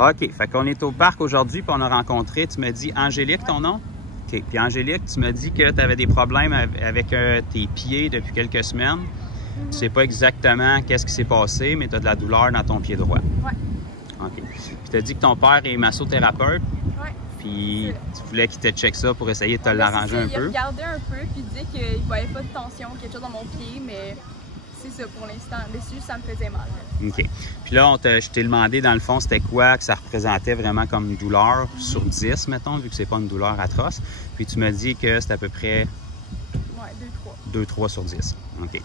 OK. Fait qu'on est au parc aujourd'hui, puis on a rencontré, tu me dis Angélique, ton nom? OK. Puis Angélique, tu me dis que tu avais des problèmes avec tes pieds depuis quelques semaines. Tu sais pas exactement qu'est-ce qui s'est passé, mais tu as de la douleur dans ton pied droit. Ouais. OK. Puis tu as dit que ton père est massothérapeute. Ouais. Puis tu voulais qu'il te check ça pour essayer de te l'arranger un peu. Il a regardé un peu, puis il dit qu'il ne voyait pas de tension, quelque chose dans mon pied, mais c'est ça pour l'instant. Mais c'est juste ça me faisait mal. OK. Puis là, je t'ai demandé, dans le fond, c'était quoi que ça représentait vraiment comme une douleur sur 10, mettons, vu que c'est pas une douleur atroce. Puis tu m'as dit que c'était à peu près... Ouais, 2-3 sur 10. OK.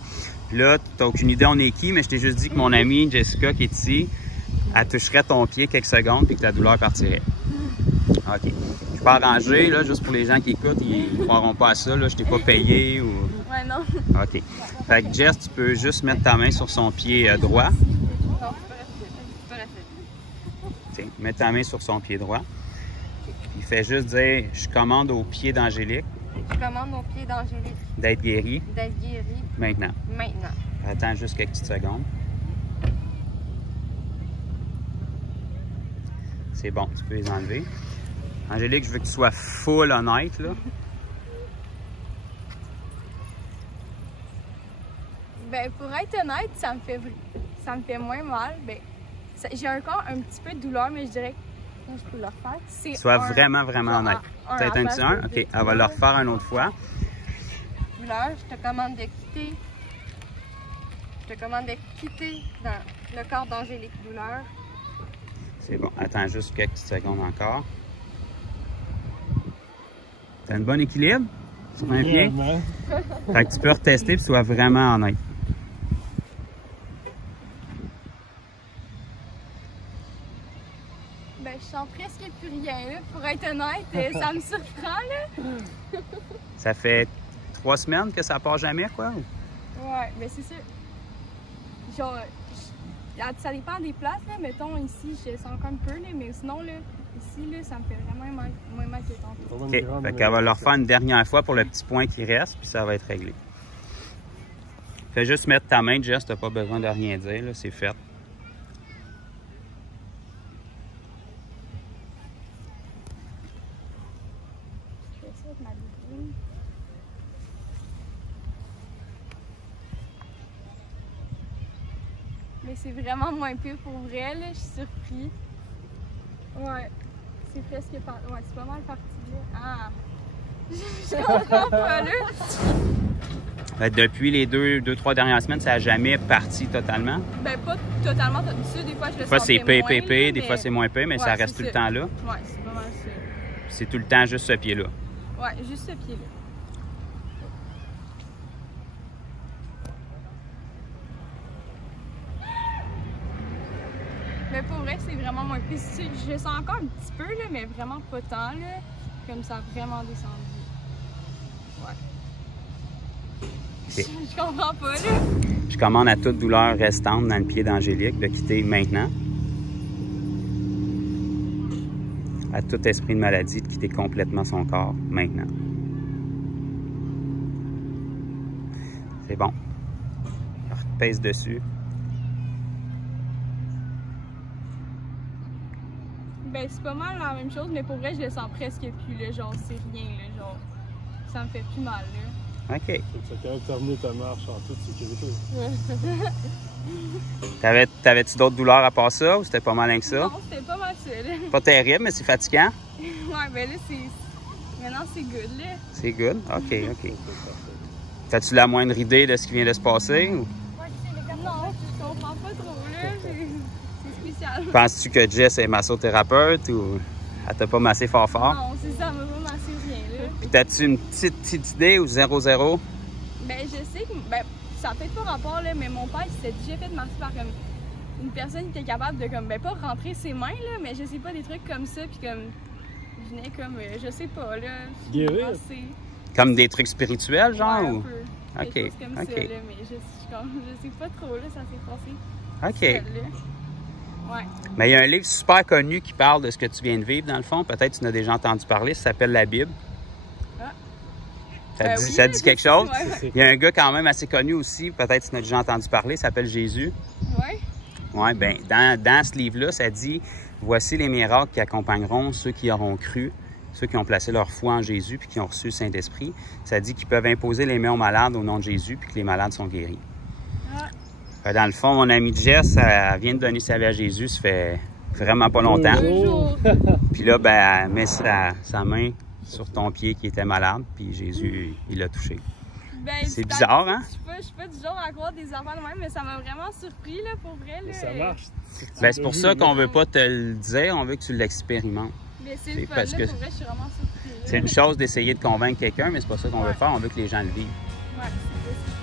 Puis là, tu n'as aucune idée on est qui, mais je t'ai juste dit que mon amie Jessica, qui est ici, elle toucherait ton pied quelques secondes puis que la douleur partirait. OK. Je peux arranger, là, juste pour les gens qui écoutent, ils ne croiront pas à ça, là, je t'ai pas payé ou... Ouais, non. OK. Fait que Jess, tu peux juste mettre ta main sur son pied droit. Non, c'est pas la Tiens, mets ta main sur son pied droit. Puis fais juste dire, je commande au pied d'Angélique. Je commande au pied d'Angélique. D'être guérie. D'être guérie. Maintenant. Maintenant. Attends juste quelques petites secondes. C'est bon, tu peux les enlever. Angélique, je veux que tu sois full honnête, là. Ben, pour être honnête, ça me fait moins mal. Ben, j'ai encore un petit peu de douleur, mais je dirais que je peux le refaire. Sois vraiment honnête. Peut-être un petit un? OK, elle va le refaire une autre fois. Douleur, je te commande de quitter. Je te commande de quitter dans le corps d'Angélique. Douleur. C'est bon. Attends juste quelques petites secondes encore. T'as un bon équilibre sur un pied? Fait que tu peux retester et sois vraiment honnête. Ben, je sens presque plus rien, là. Pour être honnête, ça me surprend, là. Ça fait 3 semaines que ça part jamais, quoi? Ouais, ben c'est ça. Genre, ça dépend des places, là. Mettons, ici, je sens encore un peu, là, mais sinon, là, ici, là, ça me fait vraiment moins mal que tantôt. OK. Fait qu'elle va le refaire une dernière fois pour le petit point qui reste, puis ça va être réglé. Fais juste mettre ta main, Jess, t'as pas besoin de rien dire, là, c'est fait. Je fais ça avec ma bouteille. Mais c'est vraiment moins pire pour vrai, là, je suis surpris. Ouais, c'est presque pas... Ouais, c'est pas mal parti, là. Ah! Je comprends pas, là! Depuis les 2-3 dernières semaines, ça n'a jamais parti totalement? Ben, pas totalement. Ça, des fois, je le Des fois, c'est sentais moins, PPP, des mais... fois, c'est moins P, mais ouais, ça reste tout le temps là. Ouais, c'est pas mal ça. C'est tout le temps juste ce pied-là. Ouais, juste ce pied-là. Mais pour vrai, c'est vraiment moins pire. Je le sens encore un petit peu, là, mais vraiment pas tant, là. Comme ça a vraiment descendu. Ouais. Okay. Je comprends pas, là. Je commande à toute douleur restante dans le pied d'Angélique de quitter maintenant. À tout esprit de maladie de quitter complètement son corps maintenant. C'est bon. Je pèse dessus. Ben, c'est pas mal la même chose, mais pour vrai, je le sens presque plus, là. Genre, c'est rien, là. Genre, ça me fait plus mal, là. OK. Tu as quand même terminé ta marche en toute sécurité. T'avais-tu d'autres douleurs à part ça ou c'était pas mal que ça? Non, c'était pas mal ça, là. Pas terrible, mais c'est fatigant? Ouais, ben là, c'est... Maintenant, c'est good, là. C'est good? OK, OK. T'as-tu la moindre idée de ce qui vient de se passer? Ou? Ouais, non, je comprends pas trop, là. C'est spécial. Penses-tu que Jess est massothérapeute ou elle t'a pas massé fort? Non, c'est ça, elle m'a pas massé rien, là. Puis t'as-tu une petite idée ou 0-0? Ben, je sais que... Ben, ça n'a peut-être pas rapport, là, mais mon père s'était déjà fait masser par comme une personne qui était capable de, comme, ben, pas rentrer ses mains, là, mais je sais pas, des trucs comme ça, puis comme... Je venais comme, je sais pas, là... Guérir? Comme des trucs spirituels, genre? Ouais, un ou? peu. Quelque chose comme ça, là, mais je sais pas trop, là, ça s'est passé. OK. Seul, là. Ouais. Mais il y a un livre super connu qui parle de ce que tu viens de vivre, dans le fond. Peut-être que tu en as déjà entendu parler. Ça s'appelle la Bible. Ah. Ça, Oui, ça dit quelque chose? Ouais. Il y a un gars quand même assez connu aussi. Peut-être que tu en as déjà entendu parler. Il s'appelle Jésus. Ouais. Oui, bien, dans ce livre-là, ça dit « Voici les miracles qui accompagneront ceux qui auront cru, ceux qui ont placé leur foi en Jésus puis qui ont reçu le Saint-Esprit. » Ça dit qu'ils peuvent imposer les mains aux malades au nom de Jésus puis que les malades sont guéris. Ah. Dans le fond, mon amie Jess, elle vient de donner sa vie à Jésus, ça fait vraiment pas longtemps. 2 jours. Puis là, ben, elle met sa main sur ton pied qui était malade, puis Jésus, il l'a touché. Ben, c'est bizarre, hein? Je suis pas du genre à croire des affaires de même, mais ça m'a vraiment surpris, là, pour vrai. Là. Ça marche. Ben, c'est pour ça qu'on veut pas te le dire, on veut que tu l'expérimentes. Mais c'est le fun, parce là, que pour vrai, je suis vraiment surpris. c'est une chose d'essayer de convaincre quelqu'un, mais c'est pas ça qu'on veut faire, on veut que les gens le vivent. Ouais, c'est